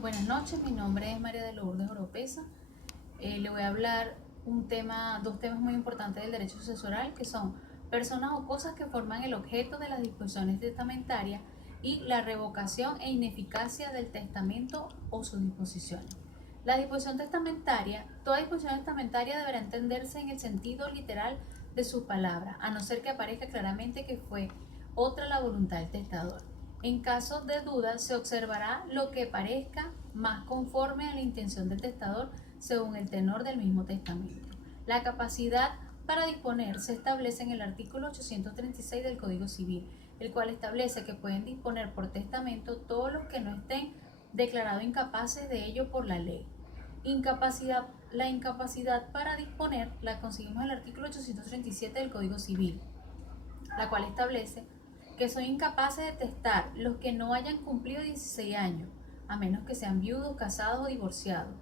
Buenas noches, mi nombre es María de Lourdes Oropesa. Le voy a hablar dos temas muy importantes del derecho sucesoral, que son personas o cosas que forman el objeto de las disposiciones testamentarias y la revocación e ineficacia del testamento o sus disposiciones. La disposición testamentaria, toda disposición testamentaria deberá entenderse en el sentido literal de sus palabras, a no ser que aparezca claramente que fue otra la voluntad del testador. En caso de duda, se observará lo que parezca más conforme a la intención del testador según el tenor del mismo testamento. La capacidad para disponer se establece en el artículo 836 del Código Civil, el cual establece que pueden disponer por testamento todos los que no estén declarados incapaces de ello por la ley. La incapacidad para disponer la conseguimos en el artículo 837 del Código Civil, la cual establece que son incapaces de testar los que no hayan cumplido 16 años, a menos que sean viudos, casados o divorciados,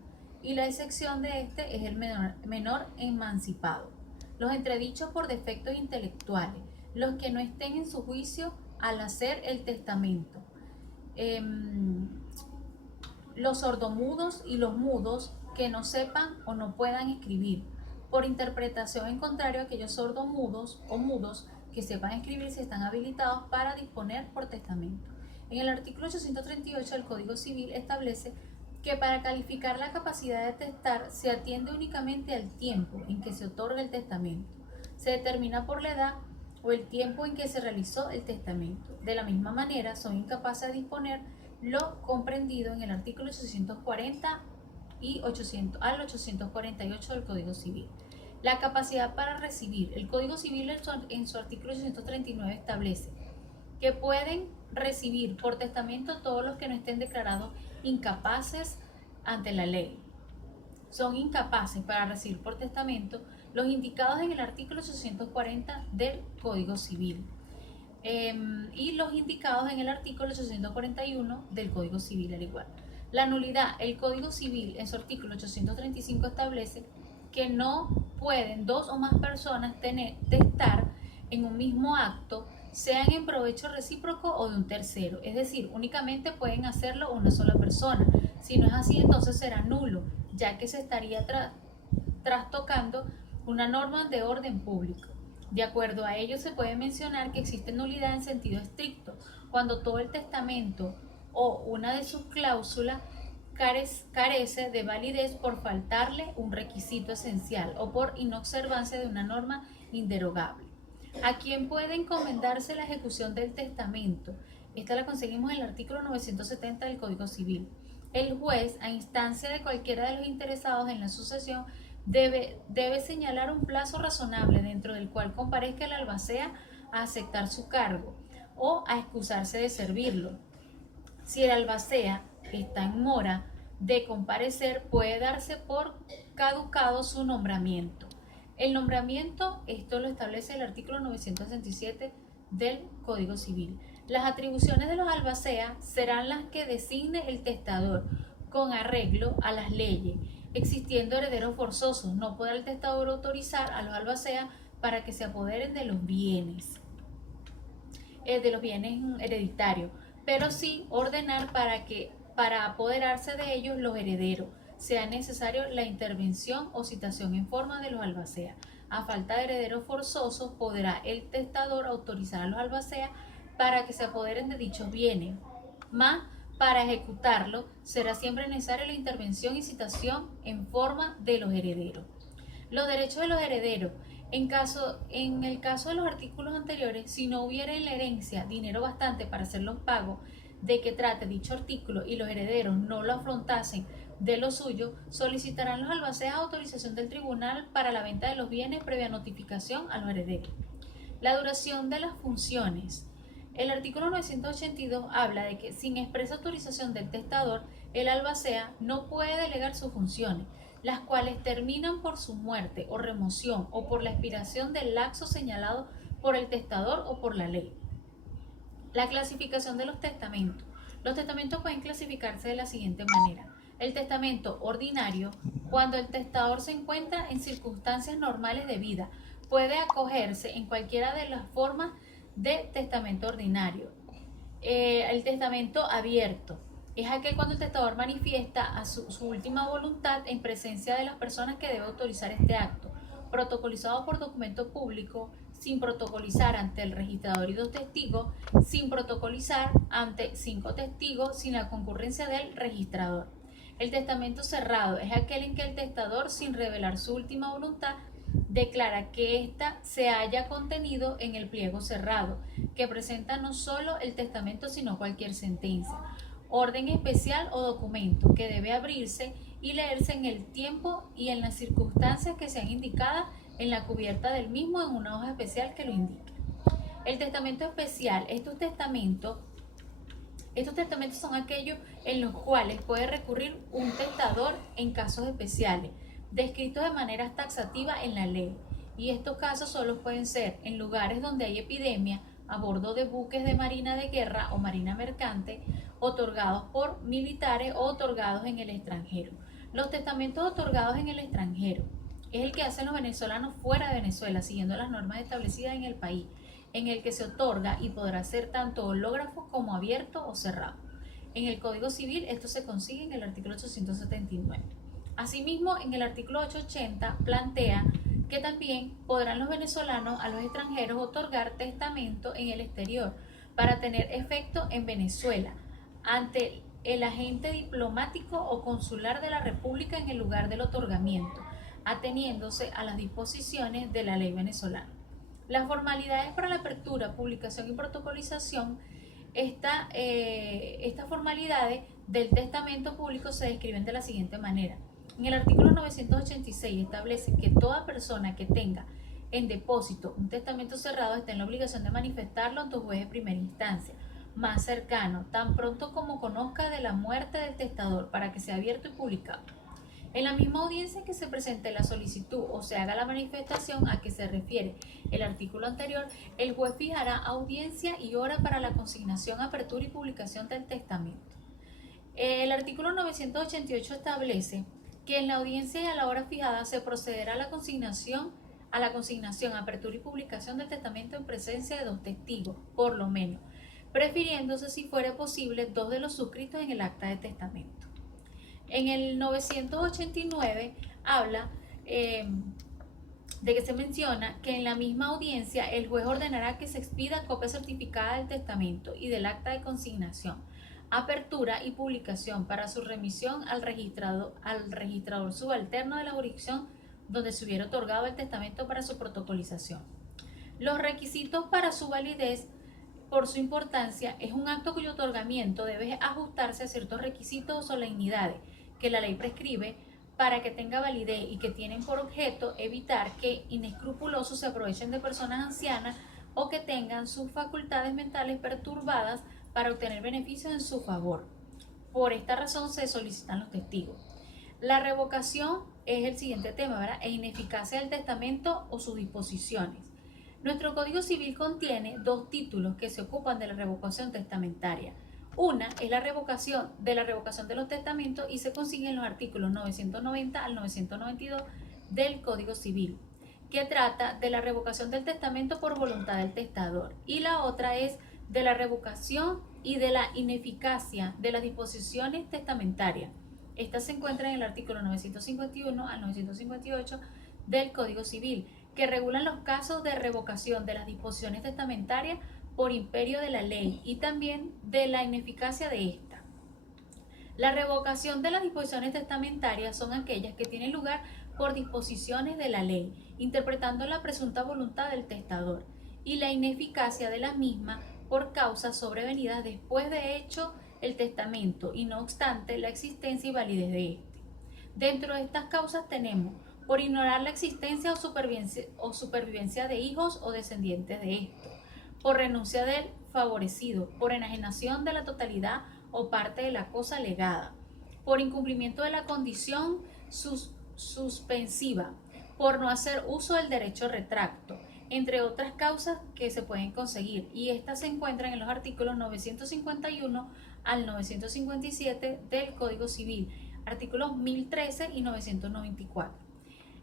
y la excepción de este es el menor emancipado. Los entredichos por defectos intelectuales, los que no estén en su juicio al hacer el testamento, los sordomudos y los mudos que no sepan o no puedan escribir. Por interpretación, en contrario, aquellos sordomudos o mudos que sepan escribir si están habilitados para disponer por testamento. En el artículo 838 del Código Civil establece que para calificar la capacidad de testar se atiende únicamente al tiempo en que se otorga el testamento. Se determina por la edad o el tiempo en que se realizó el testamento. De la misma manera, son incapaces de disponer lo comprendido en el artículo 840 y 848 del Código Civil. La capacidad para recibir. El Código Civil en su artículo 839 establece que pueden recibir por testamento todos los que no estén declarados incapaces ante la ley. Son incapaces para recibir por testamento los indicados en el artículo 840 del Código Civil y los indicados en el artículo 841 del Código Civil al igual. La nulidad. El Código Civil en su artículo 835 establece que no pueden dos o más personas testar en un mismo acto, sean en provecho recíproco o de un tercero. Es decir, únicamente pueden hacerlo una sola persona. Si no es así, entonces será nulo, ya que se estaría trastocando una norma de orden público. De acuerdo a ello, se puede mencionar que existe nulidad en sentido estricto cuando todo el testamento o una de sus cláusulas carece de validez por faltarle un requisito esencial o por inobservancia de una norma inderogable. ¿A quién puede encomendarse la ejecución del testamento? Esta la conseguimos en el artículo 970 del Código Civil. El juez, a instancia de cualquiera de los interesados en la sucesión, debe señalar un plazo razonable dentro del cual comparezca el albacea a aceptar su cargo o a excusarse de servirlo. Si el albacea está en mora de comparecer, puede darse por caducado su nombramiento. El nombramiento, esto lo establece el artículo 967 del Código Civil. Las atribuciones de los albaceas serán las que designe el testador con arreglo a las leyes. Existiendo herederos forzosos, no podrá el testador autorizar a los albaceas para que se apoderen de los bienes hereditarios, pero sí ordenar para apoderarse de ellos los herederos sea necesario la intervención o citación en forma de los albaceas. A falta de herederos forzosos, podrá el testador autorizar a los albaceas para que se apoderen de dichos bienes, más para ejecutarlo será siempre necesaria la intervención y citación en forma de los herederos. Los derechos de los herederos. En el caso de los artículos anteriores, si no hubiera en la herencia dinero bastante para hacer los pagos de que trate dicho artículo y los herederos no lo afrontasen de lo suyo, solicitarán los albaceas autorización del tribunal para la venta de los bienes previa notificación a los herederos. La duración de las funciones. El artículo 982 habla de que sin expresa autorización del testador, el albacea no puede delegar sus funciones, las cuales terminan por su muerte o remoción o por la expiración del lapso señalado por el testador o por la ley. La clasificación de los testamentos. Los testamentos pueden clasificarse de la siguiente manera. El testamento ordinario, cuando el testador se encuentra en circunstancias normales de vida, puede acogerse en cualquiera de las formas de testamento ordinario. El testamento abierto. es aquel cuando el testador manifiesta a su última voluntad en presencia de las personas que debe autorizar este acto, protocolizado por documento público, sin protocolizar ante el registrador y 2 testigos, sin protocolizar ante 5 testigos, sin la concurrencia del registrador. El testamento cerrado es aquel en que el testador, sin revelar su última voluntad, declara que ésta se haya contenido en el pliego cerrado, que presenta no solo el testamento sino cualquier sentencia, orden especial o documento que debe abrirse y leerse en el tiempo y en las circunstancias que sean indicadas en la cubierta del mismo en una hoja especial que lo indique. El testamento especial, estos testamentos son aquellos en los cuales puede recurrir un testador en casos especiales, descritos de manera taxativa en la ley. Y estos casos solo pueden ser en lugares donde hay epidemia, a bordo de buques de marina de guerra o marina mercante, otorgados por militares o otorgados en el extranjero. Los testamentos otorgados en el extranjero es el que hacen los venezolanos fuera de Venezuela, siguiendo las normas establecidas en el país, en el que se otorga y podrá ser tanto hológrafo como abierto o cerrado. En el Código Civil esto se consigue en el artículo 879. Asimismo, en el artículo 880 plantea que también podrán los venezolanos a los extranjeros otorgar testamento en el exterior para tener efecto en Venezuela ante el agente diplomático o consular de la República en el lugar del otorgamiento, ateniéndose a las disposiciones de la ley venezolana. Las formalidades para la apertura, publicación y protocolización, estas formalidades del testamento público se describen de la siguiente manera. En el artículo 986 establece que toda persona que tenga en depósito un testamento cerrado está en la obligación de manifestarlo ante un juez de primera instancia, más cercano, tan pronto como conozca de la muerte del testador, para que sea abierto y publicado. En la misma audiencia en que se presente la solicitud o se haga la manifestación a que se refiere el artículo anterior, el juez fijará audiencia y hora para la consignación, apertura y publicación del testamento. El artículo 988 establece que en la audiencia y a la hora fijada se procederá a la consignación, apertura y publicación del testamento en presencia de 2 testigos, por lo menos, prefiriéndose, si fuera posible, 2 de los suscritos en el acta de testamento. En el 989 habla de que se menciona que en la misma audiencia el juez ordenará que se expida copia certificada del testamento y del acta de consignación, apertura y publicación para su remisión al registrador subalterno de la jurisdicción donde se hubiera otorgado el testamento para su protocolización. Los requisitos para su validez, por su importancia, es un acto cuyo otorgamiento debe ajustarse a ciertos requisitos o solemnidades que la ley prescribe para que tenga validez y que tienen por objeto evitar que inescrupulosos se aprovechen de personas ancianas o que tengan sus facultades mentales perturbadas para obtener beneficios en su favor. Por esta razón se solicitan los testigos. La revocación es el siguiente tema, ¿verdad? E ineficacia del testamento o sus disposiciones. Nuestro Código Civil contiene 2 títulos que se ocupan de la revocación testamentaria. Una es la revocación de los testamentos y se consigue en los artículos 990 al 992 del Código Civil, que trata de la revocación del testamento por voluntad del testador. Y la otra es de la revocación y de la ineficacia de las disposiciones testamentarias. Esta se encuentra en el artículo 951 al 958 del Código Civil, que regulan los casos de revocación de las disposiciones testamentarias por imperio de la ley y también de la ineficacia de esta. La revocación de las disposiciones testamentarias son aquellas que tienen lugar por disposiciones de la ley, interpretando la presunta voluntad del testador, y la ineficacia de las mismas por causas sobrevenidas después de hecho el testamento y no obstante la existencia y validez de este. Dentro de estas causas tenemos por ignorar la existencia o supervivencia de hijos o descendientes de estos, por renuncia del favorecido, por enajenación de la totalidad o parte de la cosa legada, por incumplimiento de la condición suspensiva, por no hacer uso del derecho retracto, entre otras causas que se pueden conseguir, y estas se encuentran en los artículos 951 al 957 del Código Civil, artículos 1013 y 994.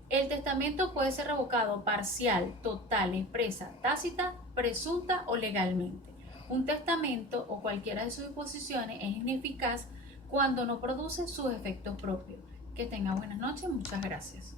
El testamento puede ser revocado parcial, total, expresa, tácita, presunta o legalmente. Un testamento o cualquiera de sus disposiciones es ineficaz cuando no produce sus efectos propios. Que tenga buenas noches, muchas gracias.